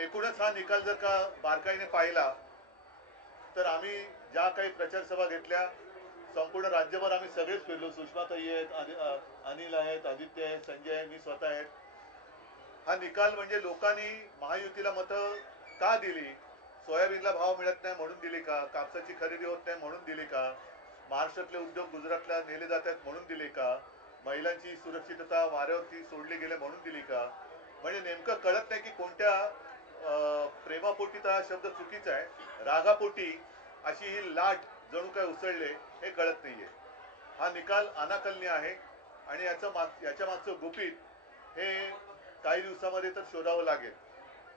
एकूणच हा निकाल जर का बारकाईने पाहिला तर आम्ही ज्या काही प्रचारसभा घेतल्या संपूर्ण राज्यभर आम्ही सगळेच फिरलो. सुषमाताई आहेत अनिल आहेत आदित्य आहेत संजय आहे मी स्वतः आहेत. हा निकाल म्हणजे लोकांनी महायुतीला मतं का दिली? सोयाबीनला भाव मिळत नाही म्हणून दिली का? कापसाची खरेदी होत नाही म्हणून दिली का? महाराष्ट्रातले उद्योग गुजरातला नेले जात आहेत म्हणून दिले का? महिलांची सुरक्षितता वाऱ्यावरती सोडली गेले म्हणून दिली का? म्हणजे नेमकं कळत नाही की कोणत्या प्रेमापोटी तर हा शब्द चुकीचा आहे. रागापोटी अशी ही लाट जणू काय उसळले हे कळत नाहीये. हा निकाल अनाकलनीय आहे आणि याचं माग याच्या मागचं गुपित हे काही दिवसामध्ये तर शोधावं लागेल.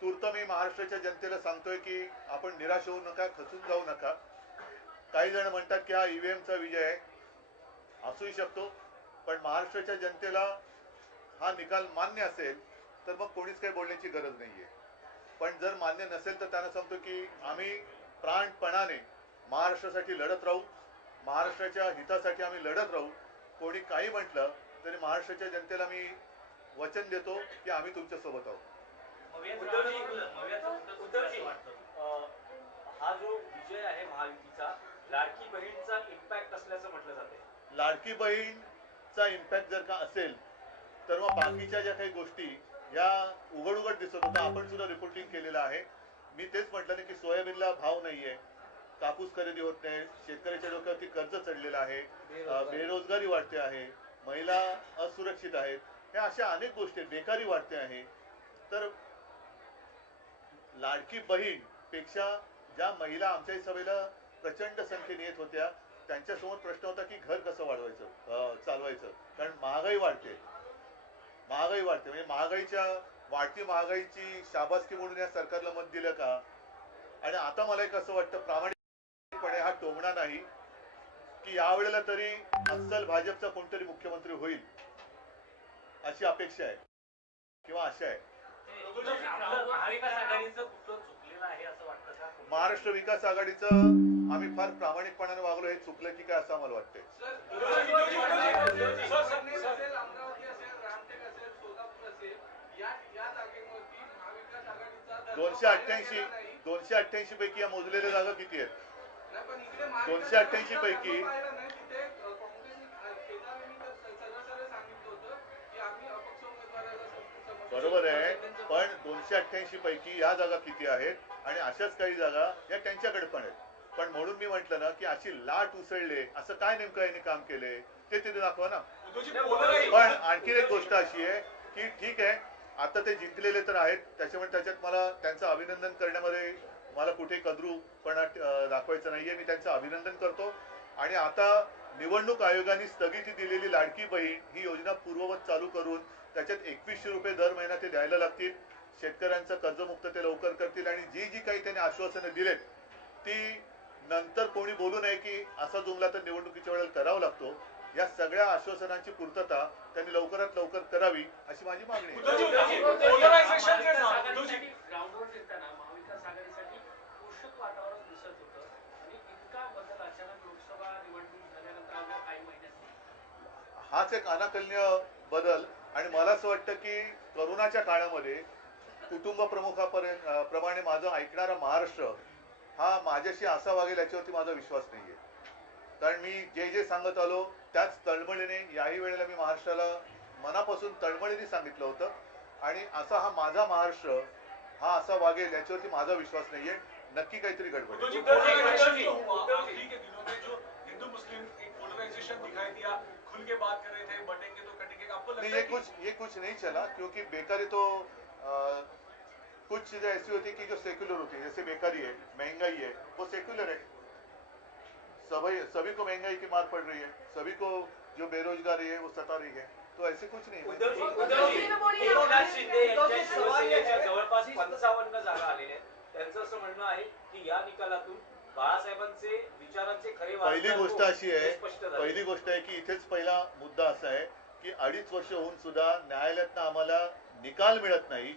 तूर्त मी महाराष्ट्राच्या जनतेला सांगतोय की आपण निराश होऊ नका खचून जाऊ नका. काही जण म्हणतात की हा ईव्हीएमचा विजय आहे. असूही शकतो पण महाराष्ट्राच्या जनतेला हा निकाल मान्य असेल तर मग कोणीच काही बोलण्याची गरज नाहीये. पण जर मान्य नसेल तर त्यांना सांगतो की आम्ही प्राणपणाने महाराष्ट्रासाठी लढत राहू महाराष्ट्राच्या हितासाठी आम्ही लढत राहू. कोणी काही म्हटलं तरी महाराष्ट्राच्या जनतेला मी वचन देतो की आम्ही तुमच्यासोबत आहोत हा जो विजय आहे महायुतीचा लाडकी बहीणचा इम्पॅक्ट असल्याचं म्हटलं जाते? लाडकी बहीणचा इम्पॅक्ट जर का असेल तर मग बाकीच्या ज्या काही गोष्टी या उघड उघड दिसत होत्या आपण सुद्धा रिपोर्टिंग केलेलं आहे. मी तेच म्हटलं की सोयाबीनला भाव नाहीये. कापूस खरेदी होत नाही. शेतकऱ्याच्या डोक्यावरती कर्ज चढलेलं आहे. बेरोजगारी. वाढते आहे. महिला असुरक्षित आहेत. ह्या अशा अनेक गोष्टी. बेकारी वाढते आहे. तर लाडकी बहीणपेक्षा ज्या महिला आमच्याही सभेला प्रचंड संख्येने येत होत्या त्यांच्यासमोर प्रश्न होता की घर कसं वाढवायचं? चालवायचं. कारण महागाई वाढते. महागाई वाढते. म्हणजे महागाईच्या वाढती महागाईची शाबासकी म्हणून या सरकारला मत दिलं का? आणि आता मला एक असं वाटतं प्रामाणिकपणे हा टोमणा नाही की यावेळेला तरी अस्सल भाजपचा कोणतरी मुख्यमंत्री होईल अशी अपेक्षा आहे. किंवा आशा आहे. आपलं महाविकास आघाडीचं कुठलं चुकलेलं आहे असं वाटतं का? महाराष्ट्र विकास आघाडीचं आम्ही फार प्रामाणिकपणाने वागलो हे चुकलं की काय असं आम्हाला वाटतंय दोनशे अठ्ठ्याऐंशी दोनशे अठ्ठ्याऐंशी पैकी या मोजलेल्या जागा किती आहेत? दोनशे अठ्ठ्याऐंशी पैकी बरोबर आहे पण दोनशे अठ्ठ्याऐंशी पैकी या जागा किती आहेत? आणि अशाच काही जागा या त्यांच्याकडे पण आहेत. पण म्हणून मी म्हंटल ना की अशी लाट उसळले असं काय नेमकं यांनी काम केले? ते तिथे दाखवा ना. पण आणखीन एक गोष्ट अशी आहे की ठीक आहे आता ते जिंकलेले तर आहेत. त्याच्यामुळे त्याच्यात मला त्यांचं अभिनंदन करण्यामध्ये मला कुठे कद्रूपणा अं, दाखवायचं नाहीये. मी त्यांचं अभिनंदन करतो. आणि आता निवडणूक आयोगाने स्थगिती दिलेली लाडकी बहीण ही योजना पूर्ववत चालू करून त्याच्यात एकवीसशे रुपये दर महिना ते द्यायला लागतील. शेतकऱ्यांचं कर्जमुक्त ते लवकर करतील. आणि जी जी काही त्यांनी आश्वासनं दिलेत ती नंतर कोणी बोलू नये की असा जुमला तर निवडणुकीच्या वेळेला करावा लागतो. या सगळ्या आश्वासनांची पूर्तता त्यांनी लवकरात लवकर करावी अशी माझी मागणी आहे. ग्राउंडवर फिरताना महाविकास आघाडीसाठी पोषक वातावरण दिसत होतं आणि इतका बदल अचानक लोकसभा निवडणूक झाल्यानंतर अवघ्या काही महिन्यात हाच एक अनाकलनीय बदल आणि मला असं वाटतं की करोनाच्या काळामध्ये कुटुंब प्रमुखापर्यंत प्रमाणे माझं ऐकणारा महाराष्ट्र हा माझ्याशी असा वागेल याच्यावरती माझा विश्वास नाहीये. कारण मी जे जे सांगत आलो त्याच तळमळीने याही वेळेला मी महाराष्ट्राला मनापासून तळमळीने सांगितलं होतं. आणि असा हा माझा महाराष्ट्र हा असा वागेल याच्यावरती माझा विश्वास नाहीये. नक्की काहीतरी गडबड आहे. उद्धवजी, हिंदू मुस्लिम एक पोलराइजेशन दिखाई दिया. खुल के बात कर रहे थे बटेंगे तो कटेंगे. आपको नहीं ये कुछ ये कुछ नहीं चला क्योंकि बेकारी तो अ, कुछ चीजें ऐसी होती है कि जो सेक्युलर होती है जैसे बेकारी है महंगाई है वो सेक्युलर है। सभी सभी को महंगाई की मार पड़ रही है। सभी को जो बेरोजगारी है वो सता रही है। तो ऐसे कुछ नहीं है। जवळपास पंचावन्न जागा आलेल्या आहेत. त्यांचं असं म्हणणं आहे की या निकालातून बाळासाहेबांचे विचारांचे खरे पहिली गोष्ट अशी हे आहे. पहिली गोष्ट आहे की इथेच पहिला मुद्दा असा आहे की अडीच वर्ष होऊन सुद्धा न्यायालयातनं आम्हाला निकाल मिळत नाही.